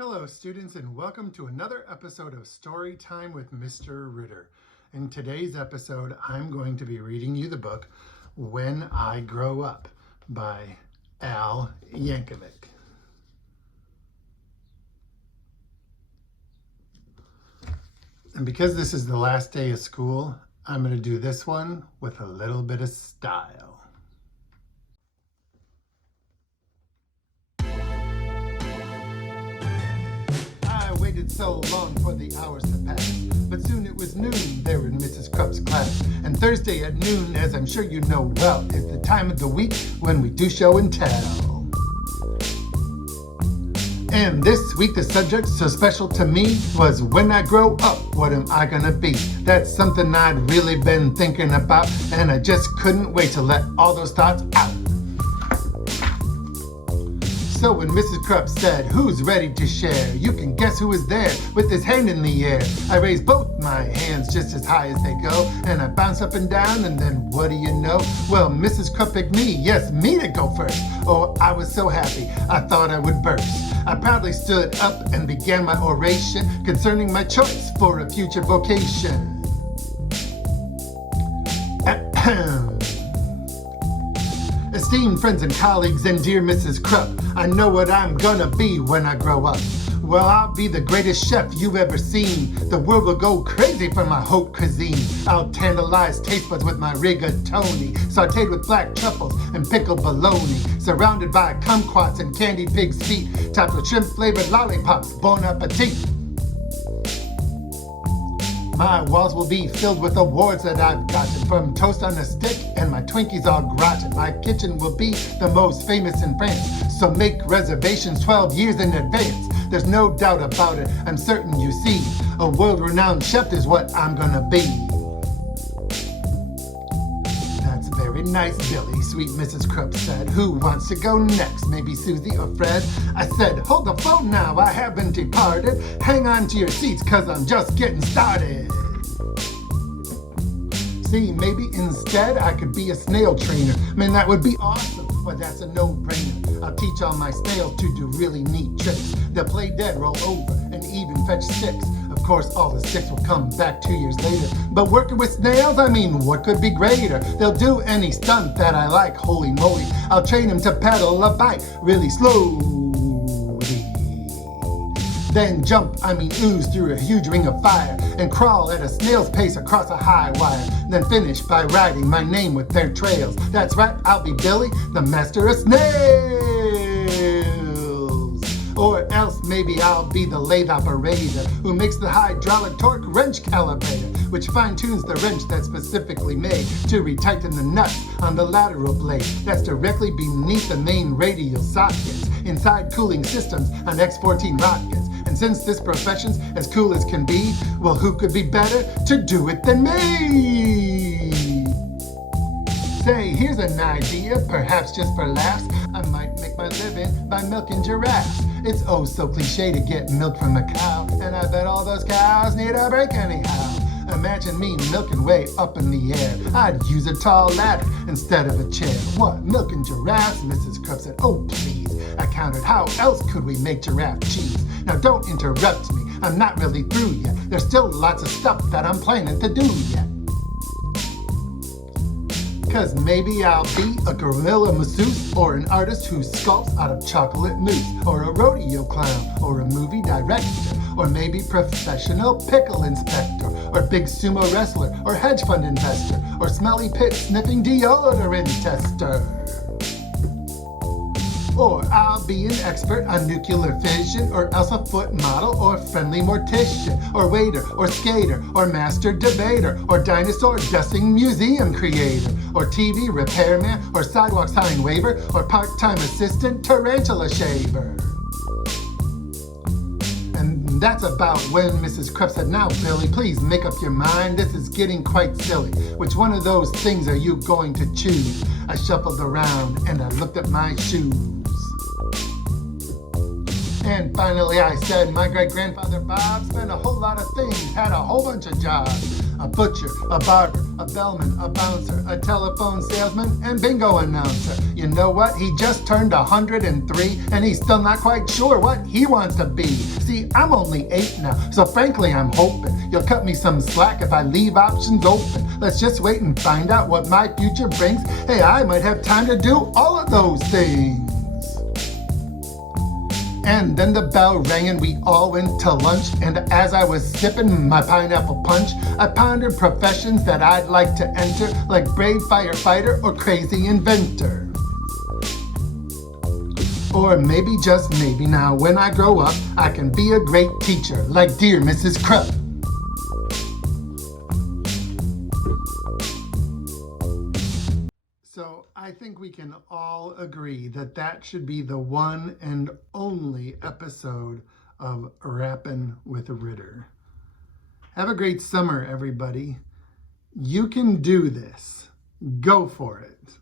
Hello students, and welcome to another episode of Story Time with Mr. Ritter. In today's episode, I'm going to be reading you the book When I Grow Up by Yankovic. And because this is the last day of school, I'm going to do this one with a little bit of style. I waited so long for the hours to pass, but soon it was noon there in Mrs. Krupp's class. And Thursday at noon, as I'm sure you know well, is the time of the week when we do show and tell. And this week the subject so special to me was when I grow up, what am I gonna be? That's something I'd really been thinking about, and I just couldn't wait to let all those thoughts out. So when Mrs. Krupp said, "Who's ready to share?" you can guess who was there with his hand in the air. I raised both my hands just as high as they go, and I bounced up and down, and then what do you know? Well, Mrs. Krupp picked me, yes, me to go first. Oh, I was so happy, I thought I would burst. I proudly stood up and began my oration concerning my choice for a future vocation. Esteemed friends and colleagues and dear Mrs. Krupp, I know what I'm gonna be when I grow up. Well, I'll be the greatest chef you've ever seen. The world will go crazy for my haute cuisine. I'll tantalize taste buds with my rigatoni, sauteed with black truffles and pickled bologna, surrounded by kumquats and candied pig's feet, topped with shrimp-flavored lollipops. Bon appetit! My walls will be filled with awards that I've gotten, from toast on a stick and my Twinkies all gratin. My kitchen will be the most famous in France, so make reservations 12 years in advance. There's no doubt about it, I'm certain you see, a world-renowned chef is what I'm gonna be. That's very nice, Billy, sweet Mrs. Krupp said. Who wants to go next? Maybe Susie or Fred? I said, hold the phone now, I haven't departed. Hang on to your seats, cause I'm just getting started. See, maybe instead I could be a snail trainer. Man, that would be awesome, but that's a no-brainer. I'll teach all my snails to do really neat tricks. They'll play dead, roll over, and even fetch sticks. Of course, all the sticks will come back 2 years later. But working with snails, I mean, what could be greater? They'll do any stunt that I like, holy moly. I'll train them to pedal a bike really slowly. Then jump, ooze through a huge ring of fire, and crawl at a snail's pace across a high wire. Then finish by writing my name with their trails. That's right, I'll be Billy, the master of snails. Or else maybe I'll be the lathe operator who makes the hydraulic torque wrench calibrator, which fine-tunes the wrench that's specifically made to retighten the nuts on the lateral blade that's directly beneath the main radial sockets, inside cooling systems on X-14 rockets. And since this profession's as cool as can be, well, who could be better to do it than me? Say, here's an idea, perhaps just for laughs. I might make my living by milking giraffes. It's oh so cliche to get milk from a cow, and I bet all those cows need a break anyhow. Imagine me milking way up in the air. I'd use a tall ladder instead of a chair. What, milking giraffes? Mrs. Krupp said, oh please. I countered, how else could we make giraffe cheese? Now don't interrupt me, I'm not really through yet. There's still lots of stuff that I'm planning to do yet. Cause maybe I'll be a gorilla masseuse, or an artist who sculpts out of chocolate mousse, or a rodeo clown, or a movie director, or maybe professional pickle inspector, or big sumo wrestler, or hedge fund investor, or smelly pit sniffing deodorant tester. Or I'll be an expert on nuclear fission, or else a foot model, or friendly mortician, or waiter, or skater, or master debater, or dinosaur dressing museum creator, or TV repairman, or sidewalk sign waver, or part-time assistant tarantula shaver. And that's about when Mrs. Krupp said, now Billy, please make up your mind, this is getting quite silly. Which one of those things are you going to choose? I shuffled around and I looked at my shoes. And finally I said, my great-grandfather Bob spent a whole lot of things, had a whole bunch of jobs. a butcher, a barber, a bellman, a bouncer, a telephone salesman, and bingo announcer. You know what? He just turned 103, and he's still not quite sure what he wants to be. See, I'm only 8 now, so frankly I'm hoping you'll cut me some slack if I leave options open. Let's just wait and find out what my future brings. Hey, I might have time to do all of those things. And then the bell rang and we all went to lunch. And as I was sipping my pineapple punch, I pondered professions that I'd like to enter, like brave firefighter or crazy inventor. Or maybe, just maybe, now when I grow up, I can be a great teacher, like dear Mrs. Krupp. So I think we can all agree that that should be the one and only episode of Rappin' with Ritter. Have a great summer, everybody. You can do this. Go for it.